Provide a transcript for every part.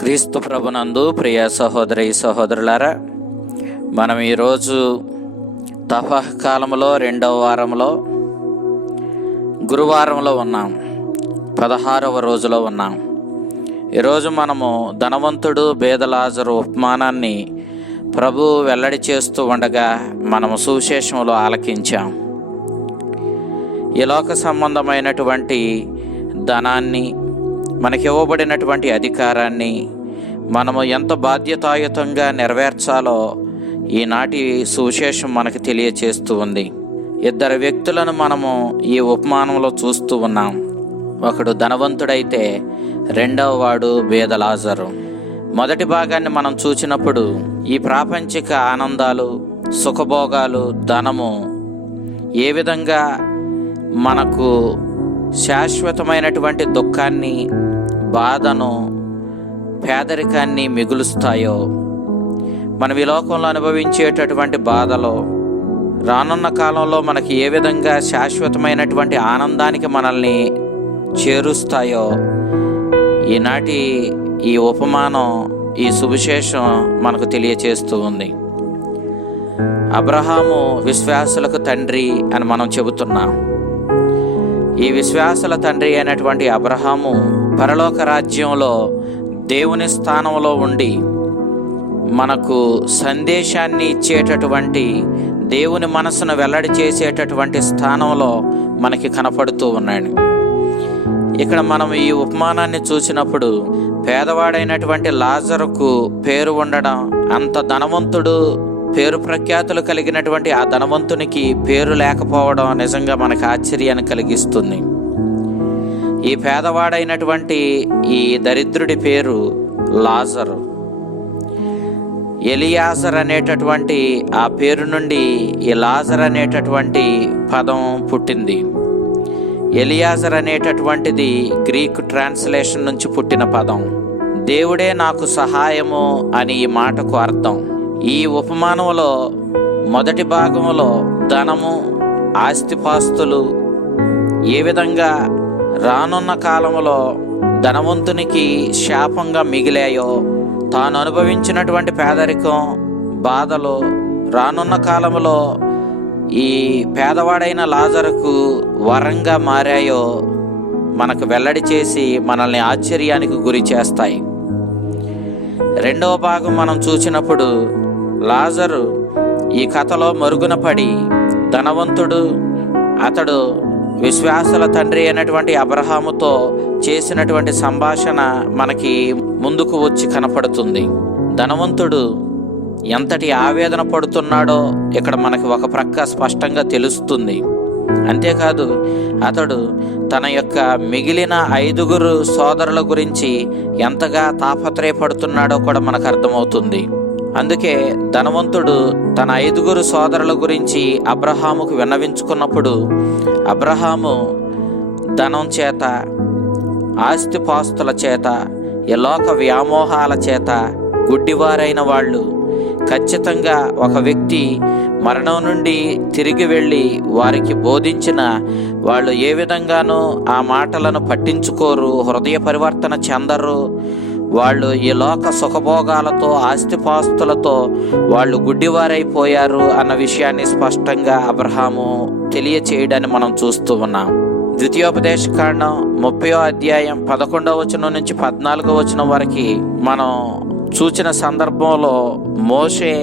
క్రీస్తు ప్రభునందు ప్రియ సహోదరి సహోదరులారా, మనం ఈరోజు తపః కాలంలో 2వ వారంలో గురువారంలో ఉన్నాం. 16వ రోజులో ఉన్నాం. ఈరోజు మనము ధనవంతుడు బేదలాజరు ఉపమానాన్ని ప్రభు వెల్లడి చేస్తూ ఉండగా మనము సువిశేషంలో ఆలకించాం. ఈ లోక సంబంధమైనటువంటి ధనాన్ని, మనకి ఇవ్వబడినటువంటి అధికారాన్ని మనము ఎంత బాధ్యతాయుతంగా నెరవేర్చాలో ఈనాటి సువిశేషం మనకు తెలియచేస్తూ ఉంది. 2 వ్యక్తులను మనము ఈ ఉపమానంలో చూస్తూ ఉన్నాం. ఒకడు ధనవంతుడైతే రెండవ వాడు బేదలాజరు. మొదటి భాగాన్ని మనం చూసినప్పుడు ఈ ప్రాపంచిక ఆనందాలు, సుఖభోగాలు, ధనము ఏ విధంగా మనకు శాశ్వతమైనటువంటి దుఃఖాన్ని, బాధను, పేదరికాన్ని మిగులుస్తాయో, మనం ఈ లోకంలో అనుభవించేటటువంటి బాధలో రానున్న కాలంలో మనకి ఏ విధంగా శాశ్వతమైనటువంటి ఆనందానికి మనల్ని చేరుస్తాయో ఈనాటి ఈ ఉపమానం, ఈ సువిశేషం మనకు తెలియచేస్తూ ఉంది. అబ్రహాము విశ్వాసులకు తండ్రి అని మనం చెబుతున్నాం. ఈ విశ్వాసుల తండ్రి అయినటువంటి అబ్రహాము పరలోక రాజ్యంలో దేవుని స్థానంలో ఉండి మనకు సందేశాన్ని ఇచ్చేటటువంటి, దేవుని మనసును వెల్లడి చేసేటటువంటి స్థానంలో మనకి కనపడుతూ ఉన్నాడు. ఇక్కడ మనం ఈ ఉపమానాన్ని చూసినప్పుడు పేదవాడైనటువంటి లాజరుకు పేరు ఉండడం, అంత ధనవంతుడు, పేరు ప్రఖ్యాతులు కలిగినటువంటి ఆ ధనవంతునికి పేరు లేకపోవడం నిజంగా మనకు ఆశ్చర్యాన్ని కలిగిస్తుంది. ఈ పేదవాడైనటువంటి ఈ దరిద్రుడి పేరు లాజరు. ఎలియాజర్ అనేటటువంటి ఆ పేరు నుండి ఈ లాజర్ అనేటటువంటి పదం పుట్టింది. ఎలియాజర్ అనేటటువంటిది గ్రీకు ట్రాన్స్లేషన్ నుంచి పుట్టిన పదం. దేవుడే నాకు సహాయము అని ఈ మాటకు అర్థం. ఈ ఉపమానంలో మొదటి భాగంలో ధనము, ఆస్తిపాస్తులు ఏ విధంగా రానున్న కాలంలో ధనవంతునికి శాపంగా మిగిలాయో, తాను అనుభవించినటువంటి పేదరికం, బాధలు రానున్న కాలంలో ఈ పేదవాడైన లాజరుకు వరంగా మారాయో మనకు వెల్లడి చేసి మనల్ని ఆశ్చర్యానికి గురి చేస్తాయి. 2వ భాగం మనం చూసినప్పుడు లాజరు ఈ కథలో మరుగున పడి, ధనవంతుడు అతడు విశ్వాసుల తండ్రి అయినటువంటి అబ్రహాముతో చేసినటువంటి సంభాషణ మనకి ముందుకు వచ్చి కనపడుతుంది. ధనవంతుడు ఎంతటి ఆవేదన పడుతున్నాడో ఇక్కడ మనకి ఒక ప్రక్క స్పష్టంగా తెలుస్తుంది. అంతేకాదు, అతడు తన యొక్క మిగిలిన 5 సోదరుల గురించి ఎంతగా తాపత్రయపడుతున్నాడో కూడా మనకు అర్థమవుతుంది. అందుకే ధనవంతుడు తన 5 సోదరుల గురించి అబ్రహాముకు విన్నవించుకున్నప్పుడు, అబ్రహాము ధనం చేత, ఆస్తిపాస్తుల చేత, ఈ లోక వ్యామోహాల చేత గుడ్డివారైన వాళ్ళు, ఖచ్చితంగా ఒక వ్యక్తి మరణం నుండి తిరిగి వెళ్ళి వారికి బోధించిన వాళ్ళు ఏ విధంగానూ ఆ మాటలను పట్టించుకోరు, హృదయ పరివర్తన చెందరు. వాళ్ళు ఈ లోక సుఖభోగాలతో, ఆస్తిపాస్తులతో వాళ్ళు గుడ్డివారైపోయారు అన్న విషయాన్ని స్పష్టంగా అబ్రహాము తెలియచేయడాన్ని మనం చూస్తూ ఉన్నాం. ద్వితీయోపదేశకాండం 30వ అధ్యాయం 11వ వచనం నుంచి 14వ వచనం వరకు మనం చూచిన సందర్భంలో మోషే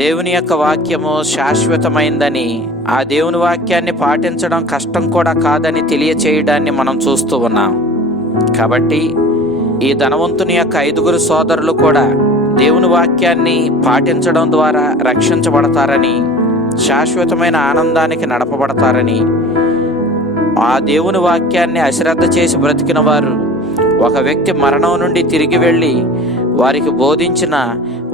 దేవుని యొక్క వాక్యము శాశ్వతమైందని, ఆ దేవుని వాక్యాన్ని పాటించడం కష్టం కూడా కాదని తెలియచేయడాన్ని మనం చూస్తూ ఉన్నాం. కాబట్టి ఈ ధనవంతుని యొక్క 5 సోదరులు కూడా దేవుని వాక్యాన్ని పాటించడం ద్వారా రక్షించబడతారని, శాశ్వతమైన ఆనందానికి నడపబడతారని, ఆ దేవుని వాక్యాన్ని అశ్రద్ధ చేసి బ్రతికిన వారు ఒక వ్యక్తి మరణం నుండి తిరిగి వెళ్ళి వారికి బోధించిన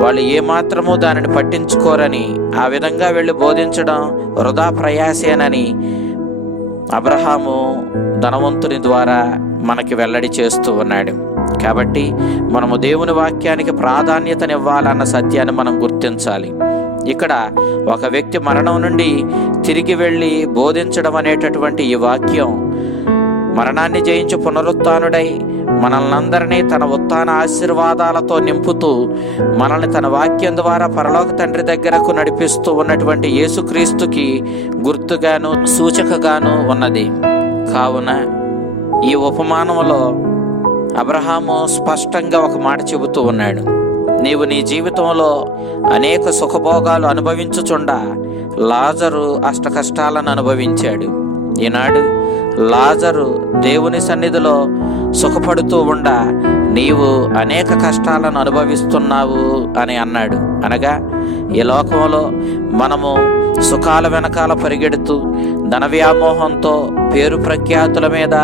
వాళ్ళు ఏమాత్రమూ దానిని పట్టించుకోరని, ఆ విధంగా వెళ్ళి బోధించడం వృధా ప్రయాసేనని అబ్రహాము ధనవంతుని ద్వారా మనకి వెల్లడి చేస్తూ ఉన్నాడు. కాబట్టి మనము దేవుని వాక్యానికి ప్రాధాన్యతనివ్వాలన్న సత్యాన్ని మనం గుర్తించాలి. ఇక్కడ ఒక వ్యక్తి మరణం నుండి తిరిగి వెళ్ళి బోధించడం అనేటటువంటి ఈ వాక్యం మరణాన్ని జయించి పునరుత్థానుడై మనల్నందరినీ తన ఉత్థాన ఆశీర్వాదాలతో నింపుతూ మనల్ని తన వాక్యం ద్వారా పరలోక తండ్రి దగ్గరకు నడిపిస్తూ ఉన్నటువంటి యేసుక్రీస్తుకి గుర్తుగాను సూచకగాను ఉన్నది. కావున ఈ ఉపమానంలో అబ్రహాము స్పష్టంగా ఒక మాట చెబుతూ ఉన్నాడు. నీవు నీ జీవితంలో అనేక సుఖభోగాలు అనుభవించుచుండా లాజరు అష్టకష్టాలను అనుభవించాడు. ఈనాడు లాజరు దేవుని సన్నిధిలో సుఖపడుతూ ఉండా నీవు అనేక కష్టాలను అనుభవిస్తున్నావు అని అన్నాడు. అనగా ఈ లోకంలో మనము సుఖాల వెనకాల పరిగెడుతూ ధన వ్యామోహంతో, పేరు ప్రఖ్యాతుల మీద,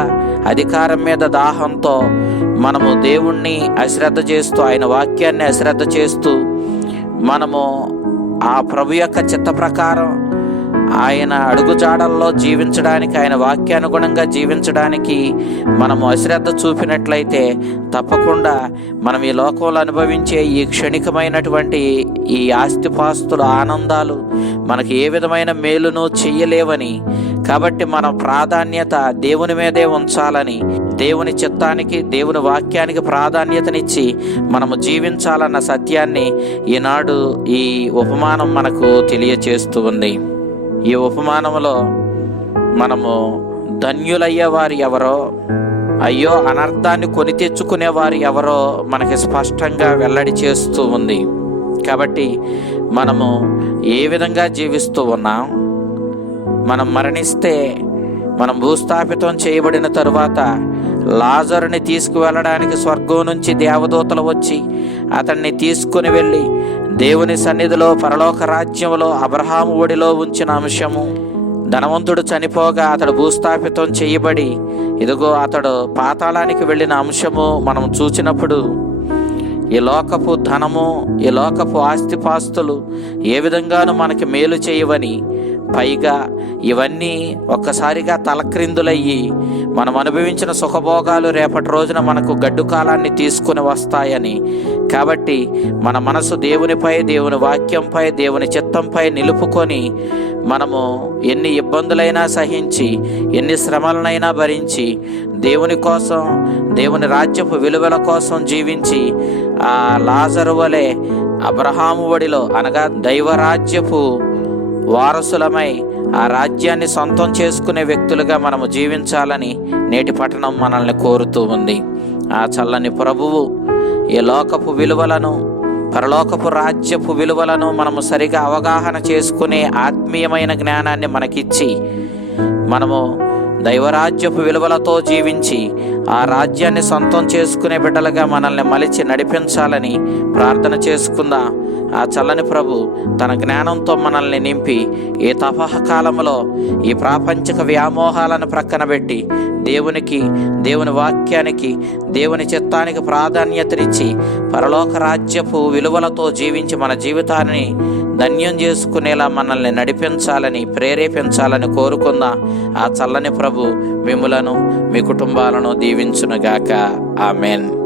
అధికారం మీద దాహంతో మనము దేవుణ్ణి అశ్రద్ధ చేస్తూ, ఆయన వాక్యాన్ని అశ్రద్ధ చేస్తూ, మనము ఆ ప్రభు యొక్క చిత్త ప్రకారం ఆయన అడుగుజాడల్లో జీవించడానికి, ఆయన వాక్యానుగుణంగా జీవించడానికి మనము అశ్రద్ధ చూపినట్లయితే తప్పకుండా మనం ఈ లోకంలో అనుభవించే ఈ క్షణికమైనటువంటి ఈ ఆస్తిపాస్తుల ఆనందాలు మనకి ఏ విధమైన మేలును చెయ్యలేవని, కాబట్టి మన ప్రాధాన్యత దేవుని మీదే ఉంచాలని, దేవుని చిత్తానికి, దేవుని వాక్యానికి ప్రాధాన్యతనిచ్చి మనము జీవించాలన్న సత్యాన్ని ఈనాడు ఈ ఉపమానం మనకు తెలియచేస్తూ ఉంది. ఈ ఉపమానంలో మనము ధన్యులయ్యేవారు ఎవరో, అయ్యో అనర్థాన్ని కొని తెచ్చుకునేవారు ఎవరో మనకి స్పష్టంగా వెల్లడి చేస్తూ ఉంది. కాబట్టి మనము ఏ విధంగా జీవిస్తూ ఉన్నాం, మనం మరణిస్తే, మనం భూస్థాపితం చేయబడిన తరువాత లాజరుని తీసుకువెళ్ళడానికి స్వర్గం నుంచి దేవదూతలు వచ్చి అతన్ని తీసుకుని వెళ్ళి దేవుని సన్నిధిలో పరలోక రాజ్యంలో అబ్రహాము ఒడిలో ఉంచిన అంశము, ధనవంతుడు చనిపోగా అతడు భూస్థాపితం చేయబడి ఇదిగో అతడు పాతాళానికి వెళ్ళిన అంశము మనం చూసినప్పుడు ఈ లోకపు ధనము, ఈ లోకపు ఆస్తిపాస్తులు ఏ విధంగానూ మనకి మేలు చేయవని, పైగా ఇవన్నీ ఒక్కసారిగా తలక్రిందులయ్యి మనం అనుభవించిన సుఖభోగాలు రేపటి రోజున మనకు గడ్డు కాలాన్ని తీసుకుని వస్తాయని, కాబట్టి మన మనసు దేవునిపై, దేవుని వాక్యంపై, దేవుని చిత్తంపై నిలుపుకొని మనము ఎన్ని ఇబ్బందులైనా సహించి, ఎన్ని శ్రమలనైనా భరించి దేవుని కోసం, దేవుని రాజ్యపు విలువల కోసం జీవించి ఆ లాజరు వలె అబ్రహాము ఒడిలో, అనగా దైవరాజ్యపు వారసులమై ఆ రాజ్యాన్ని సొంతం చేసుకునే వ్యక్తులుగా మనము జీవించాలని నేటి పట్టణం మనల్ని కోరుతూ ఉంది. ఆ చల్లని ప్రభువు ఈ లోకపు విలువలను, పరలోకపు రాజ్యపు విలువలను మనము సరిగా అవగాహన చేసుకునే ఆత్మీయమైన జ్ఞానాన్ని మనకిచ్చి మనము దైవరాజ్యపు విలువలతో జీవించి ఆ రాజ్యాన్ని సొంతం చేసుకునే బిడ్డలుగా మనల్ని మలిచి నడిపించాలని ప్రార్థన చేసుకుందాం. ఆ చల్లని ప్రభు తన జ్ఞానంతో మనల్ని నింపి ఈ తపహ కాలంలో ఈ ప్రాపంచిక వ్యామోహాలను ప్రక్కన పెట్టి దేవునికి, దేవుని వాక్యానికి, దేవుని చిత్తానికి ప్రాధాన్యతనిచ్చి పరలోక రాజ్యపు విలువలతో జీవించి మన జీవితాన్ని ధన్యం చేసుకునేలా మనల్ని నడిపించాలని, ప్రేరేపించాలని కోరుకుందాం. ఆ చల్లని ప్రభు మిమ్ములను, మీ కుటుంబాలను దీవించునుగాక. ఆమెన్.